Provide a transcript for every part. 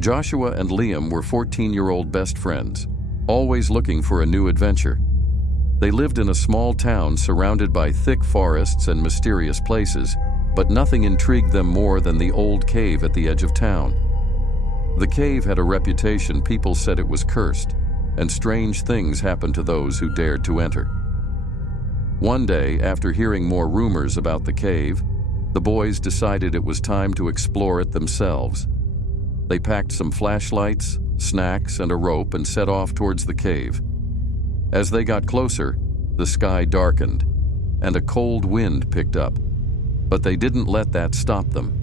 Joshua and Liam were 14-year-old best friends, always looking for a new adventure. They lived in a small town surrounded by thick forests and mysterious places, but nothing intrigued them more than the old cave at the edge of town. The cave had a reputation. People said it was cursed, and strange things happened to those who dared to enter. One day, after hearing more rumors about the cave, the boys decided it was time to explore it themselves. They packed some flashlights, snacks, and a rope and set off towards the cave. As they got closer, the sky darkened, and a cold wind picked up, but they didn't let that stop them.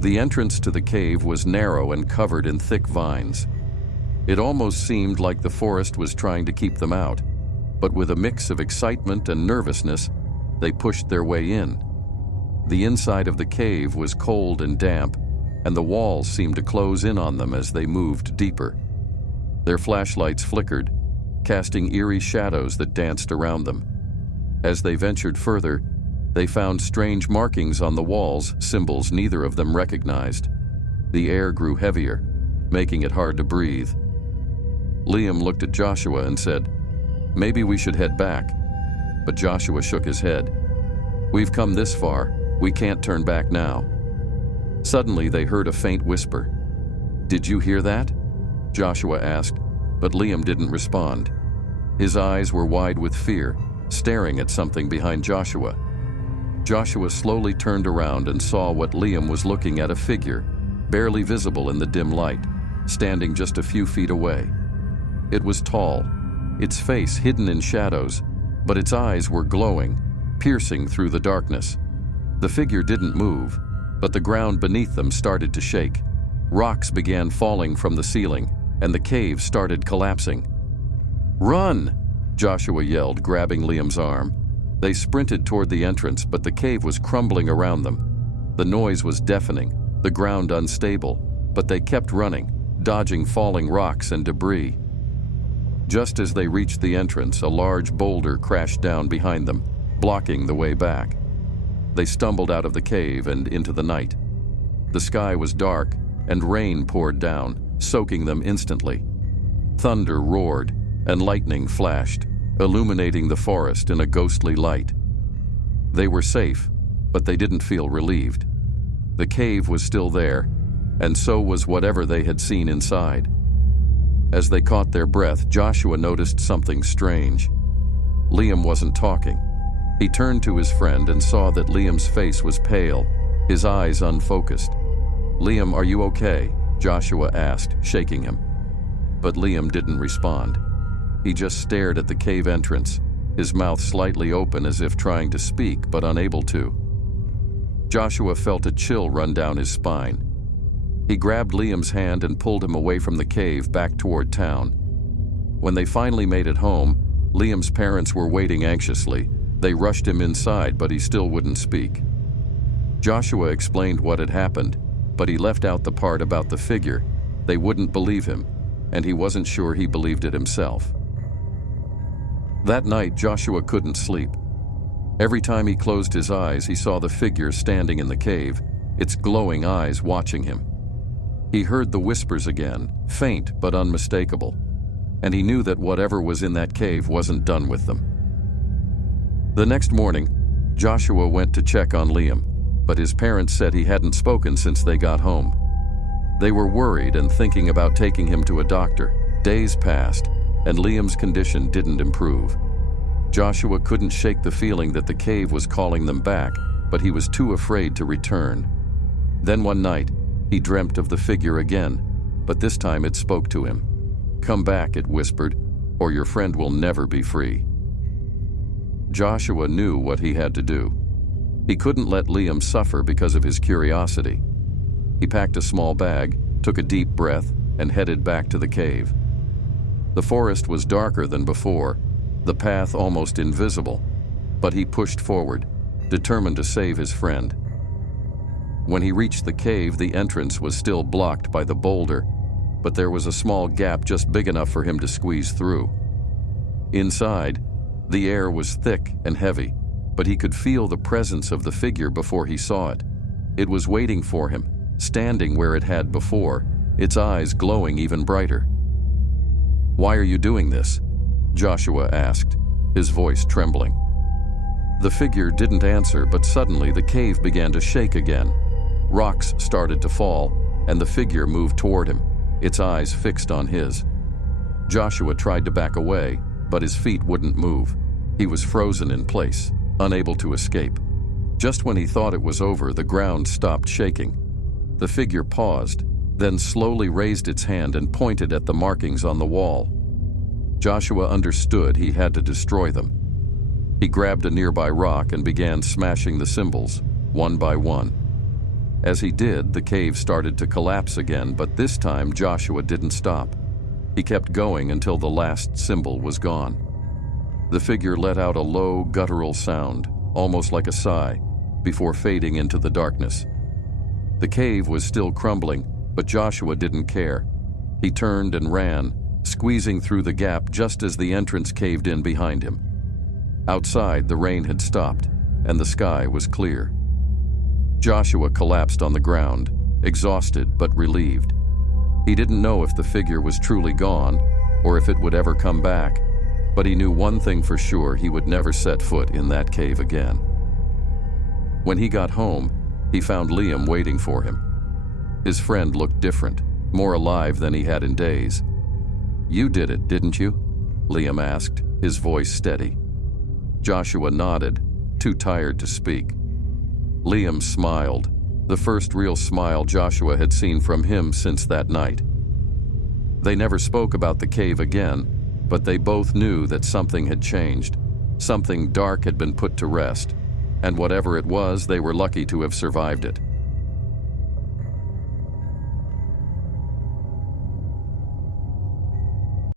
The entrance to the cave was narrow and covered in thick vines. It almost seemed like the forest was trying to keep them out, but with a mix of excitement and nervousness, they pushed their way in. The inside of the cave was cold and damp, and the walls seemed to close in on them as they moved deeper. Their flashlights flickered, casting eerie shadows that danced around them. As they ventured further, they found strange markings on the walls, symbols neither of them recognized. The air grew heavier, making it hard to breathe. Liam looked at Joshua and said, "Maybe we should head back." But Joshua shook his head. "We've come this far. We can't turn back now." Suddenly, they heard a faint whisper. "Did you hear that?" Joshua asked, but Liam didn't respond. His eyes were wide with fear, staring at something behind Joshua. Joshua slowly turned around and saw what Liam was looking at: a figure, barely visible in the dim light, standing just a few feet away. It was tall, its face hidden in shadows, but its eyes were glowing, piercing through the darkness. The figure didn't move, but the ground beneath them started to shake. Rocks began falling from the ceiling, and the cave started collapsing. "Run!" Joshua yelled, grabbing Liam's arm. They sprinted toward the entrance, but the cave was crumbling around them. The noise was deafening, the ground unstable, but they kept running, dodging falling rocks and debris. Just as they reached the entrance, a large boulder crashed down behind them, blocking the way back. They stumbled out of the cave and into the night. The sky was dark, and rain poured down, soaking them instantly. Thunder roared, and lightning flashed, illuminating the forest in a ghostly light. They were safe, but they didn't feel relieved. The cave was still there, and so was whatever they had seen inside. As they caught their breath, Joshua noticed something strange. Liam wasn't talking. He turned to his friend and saw that Liam's face was pale, his eyes unfocused. "Liam, are you okay?" Joshua asked, shaking him. But Liam didn't respond. He just stared at the cave entrance, his mouth slightly open as if trying to speak but unable to. Joshua felt a chill run down his spine. He grabbed Liam's hand and pulled him away from the cave back toward town. When they finally made it home, Liam's parents were waiting anxiously. They rushed him inside, but he still wouldn't speak. Joshua explained what had happened, but he left out the part about the figure. They wouldn't believe him, and he wasn't sure he believed it himself. That night, Joshua couldn't sleep. Every time he closed his eyes, he saw the figure standing in the cave, its glowing eyes watching him. He heard the whispers again, faint but unmistakable, and he knew that whatever was in that cave wasn't done with them. The next morning, Joshua went to check on Liam, but his parents said he hadn't spoken since they got home. They were worried and thinking about taking him to a doctor. Days passed, and Liam's condition didn't improve. Joshua couldn't shake the feeling that the cave was calling them back, but he was too afraid to return. Then one night, he dreamt of the figure again, but this time it spoke to him. "Come back," it whispered, "or your friend will never be free." Joshua knew what he had to do. He couldn't let Liam suffer because of his curiosity. He packed a small bag, took a deep breath, and headed back to the cave. The forest was darker than before, the path almost invisible, but he pushed forward, determined to save his friend. When he reached the cave, the entrance was still blocked by the boulder, but there was a small gap just big enough for him to squeeze through. Inside, the air was thick and heavy, but he could feel the presence of the figure before he saw it. It was waiting for him, standing where it had before, its eyes glowing even brighter. "Why are you doing this?" Joshua asked, his voice trembling. The figure didn't answer, but suddenly the cave began to shake again. Rocks started to fall, and the figure moved toward him, its eyes fixed on his. Joshua tried to back away, but his feet wouldn't move. He was frozen in place, unable to escape. Just when he thought it was over, the ground stopped shaking. The figure paused, then slowly raised its hand and pointed at the markings on the wall. Joshua understood he had to destroy them. He grabbed a nearby rock and began smashing the symbols, one by one. As he did, the cave started to collapse again, but this time Joshua didn't stop. He kept going until the last symbol was gone. The figure let out a low, guttural sound, almost like a sigh, before fading into the darkness. The cave was still crumbling, but Joshua didn't care. He turned and ran, squeezing through the gap just as the entrance caved in behind him. Outside, the rain had stopped, and the sky was clear. Joshua collapsed on the ground, exhausted but relieved. He didn't know if the figure was truly gone, or if it would ever come back, but he knew one thing for sure: he would never set foot in that cave again. When he got home, he found Liam waiting for him. His friend looked different, more alive than he had in days. "You did it, didn't you?" Liam asked, his voice steady. Joshua nodded, too tired to speak. Liam smiled, the first real smile Joshua had seen from him since that night. They never spoke about the cave again, but they both knew that something had changed. Something dark had been put to rest, and whatever it was, they were lucky to have survived it.